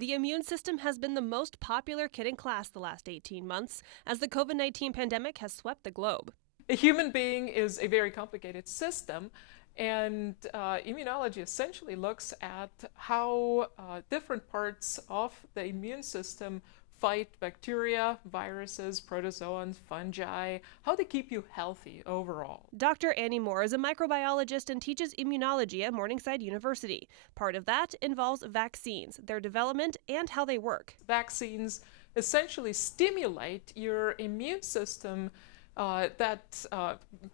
The immune system has been the most popular kid in class the last 18 months as the COVID-19 pandemic has swept the globe. A human being is a very complicated system, and immunology essentially looks at how different parts of the immune system fight bacteria, viruses, protozoans, fungi, how they keep you healthy overall. Dr. Annie Moore is a microbiologist and teaches immunology at Morningside University. Part of that involves vaccines, their development, and how they work. Vaccines essentially stimulate your immune system that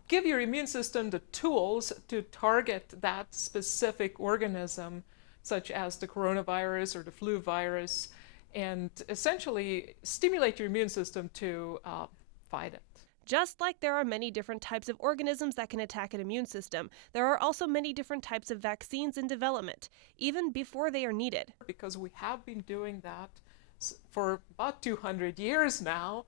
give your immune system the tools to target that specific organism, such as the coronavirus or the flu virus, and essentially stimulate your immune system to fight it. Just like there are many different types of organisms that can attack an immune system, there are also many different types of vaccines in development, even before they are needed. Because we have been doing that for about 200 years now,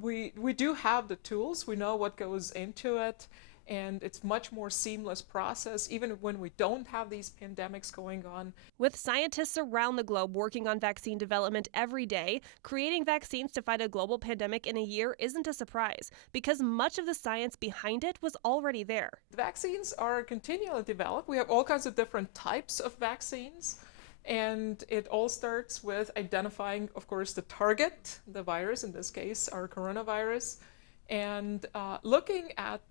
we do have the tools, we know what goes into it, and it's much more seamless process even when we don't have these pandemics going on. With scientists around the globe working on vaccine development every day, creating vaccines to fight a global pandemic in a year isn't a surprise because much of the science behind it was already there. The vaccines are continually developed. We have all kinds of different types of vaccines. And it all starts with identifying, of course, the target, the virus, in this case, our coronavirus, and looking at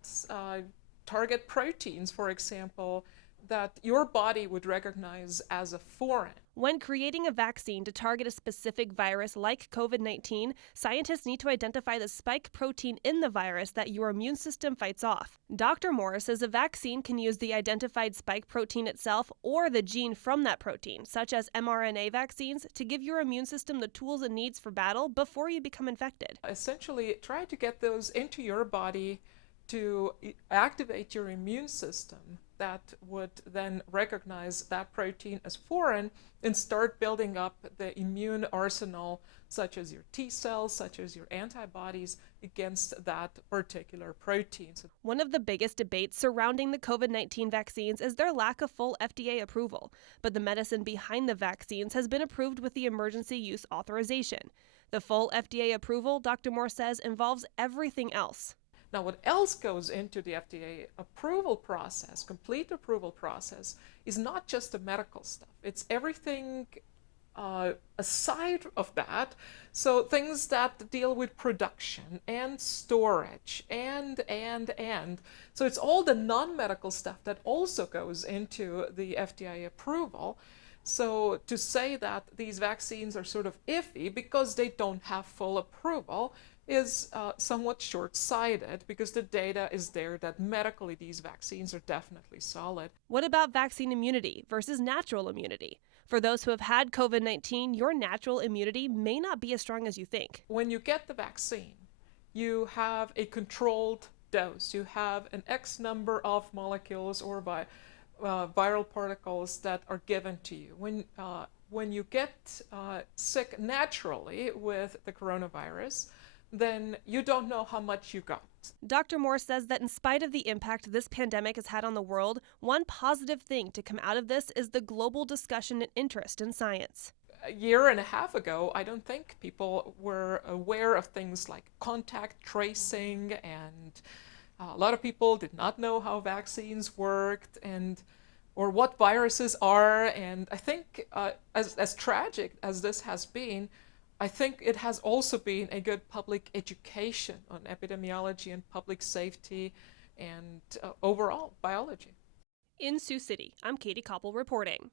target proteins, for example, that your body would recognize as a foreign. When creating a vaccine to target a specific virus like COVID-19, scientists need to identify the spike protein in the virus that your immune system fights off. Dr. Moore says a vaccine can use the identified spike protein itself or the gene from that protein, such as mRNA vaccines, to give your immune system the tools it needs for battle before you become infected. Essentially, try to get those into your body to activate your immune system that would then recognize that protein as foreign and start building up the immune arsenal, such as your T cells, such as your antibodies against that particular protein. One of the biggest debates surrounding the COVID-19 vaccines is their lack of full FDA approval, but the medicine behind the vaccines has been approved with the emergency use authorization. The full FDA approval, Dr. Moore says, involves everything else. Now, what else goes into the FDA approval process, complete approval process, is not just the medical stuff. It's everything aside of that. So things that deal with production and storage and. So it's all the non-medical stuff that also goes into the FDA approval. So to say that these vaccines are sort of iffy because they don't have full approval is somewhat short-sighted because the data is there that medically these vaccines are definitely solid. What about vaccine immunity versus natural immunity? For those who have had COVID-19, your natural immunity may not be as strong as you think. When you get the vaccine, you have a controlled dose. You have an X number of molecules or viral particles that are given to you. When you get sick naturally with the coronavirus, then you don't know how much you got. Dr. Moore says that in spite of the impact this pandemic has had on the world, one positive thing to come out of this is the global discussion and interest in science. A year and a half ago, I don't think people were aware of things like contact tracing, and a lot of people did not know how vaccines worked or what viruses are. And I think as tragic as this has been, I think it has also been a good public education on epidemiology and public safety and overall biology. In Sioux City, I'm Katie Koppel reporting.